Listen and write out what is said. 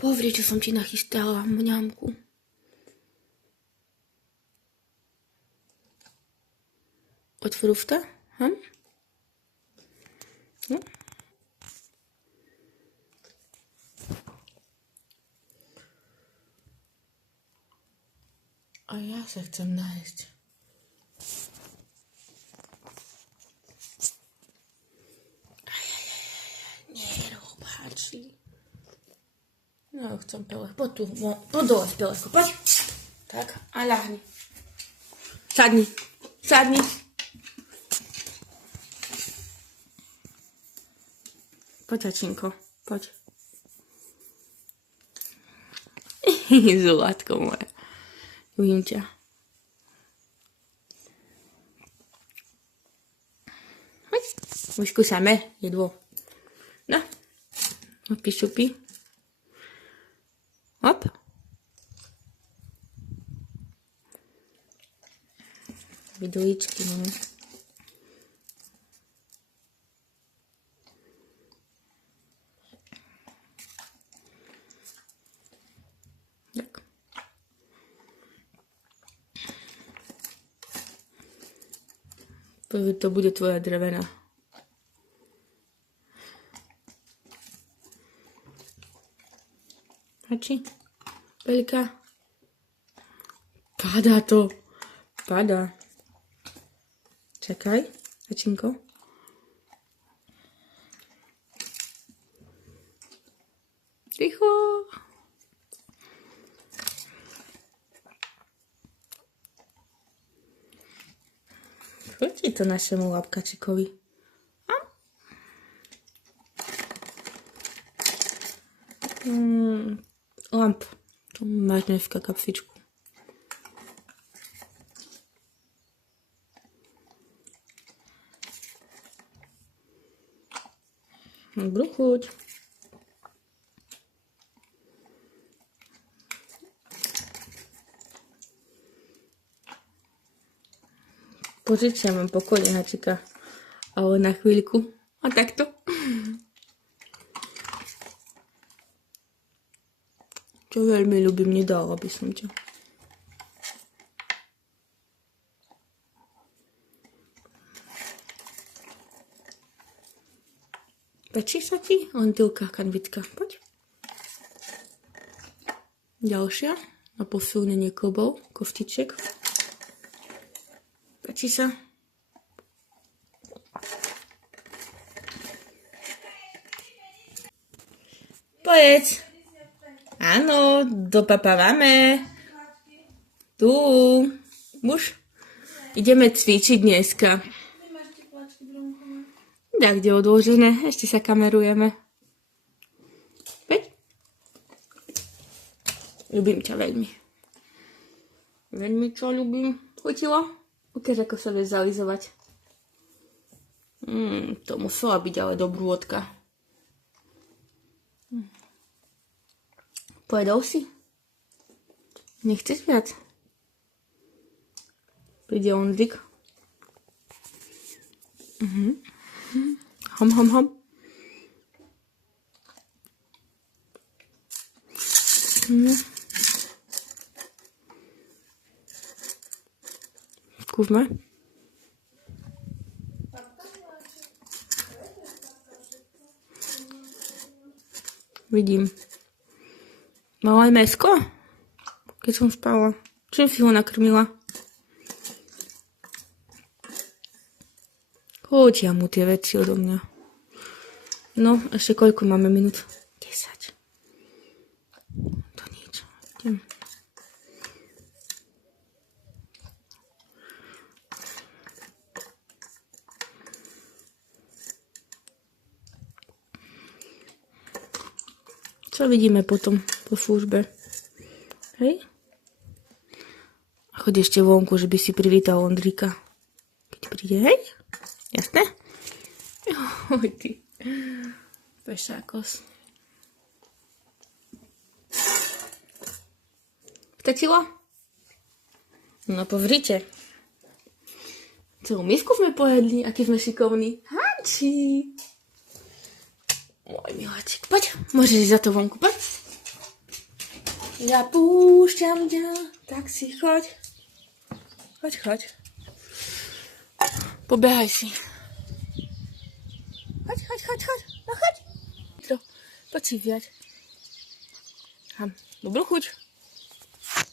Pozri, čo som ti nachystala, mňamku. Od frufta? Hm? No. A ja sa chcem nájsť. Nerob, háči. No, chcem pelech. Poď tu, poď dole z pelechu, poď. Tak, a ľahni. Sadni, sadni. Poď, tačinko, poď. Zlatko moje. Uvidím ťa. Hoď, vyskúšame jedlo. No, šupi, šupi. Hop. Vidličky, no. Tak. To bude tvoja drevená. Hači? Veľká? Padá to. Padá. Čakaj, hačinko. Ticho. Chutí to našemu labkačikovi. Lamp. To máš dneska kapsičku. Dobrú chuť. Požičiam vám pokojne, hačika. Ale na chvíľku. A takto. Čo veľmi ľúbim, nedala by som ťa. Páči sa ti? Lentilka, kanvitka. Poď. Ďalšia. Na posilnenie klbov, kostiček. Páči sa? Povedz. Áno, dopapávame. Tu. Muž. Ideme cvičiť dneska. Tak, kde odložené. Ešte sa kamerujeme. Veď? Ľubím ťa veľmi. Veľmi čo ľubím. Chutilo? Ukáž, ako sa vieš zalizovať. To musela byť ale dobrôdka. Pojedol si? Nechceš viac? Príde Ondrik. Hom, hom, hom. Skúsme. Vidím. Malo aj mäsko? Keď som spala. Čím si ho nakrmila? Chodia mu tie veci odo mňa. No, ešte koľko máme minút? 10. To nič. Idem. Čo vidíme potom po službe? Hej? A choď ešte vonku, že by si privítal Ondríka. Keď príde, hej? Jasné? Oj, ty. Pešákos. Stačilo? No, pozrite. Celú misku sme pojedli, aký sme šikovní. Hanči. Môj miláčik, poď. Môžeš ísť za to vonku, poď. Ja púšťam ťa, tak si choď. Choď. Pobehaj si. Choď. No choď. Poď si viať. Dobrú chuť.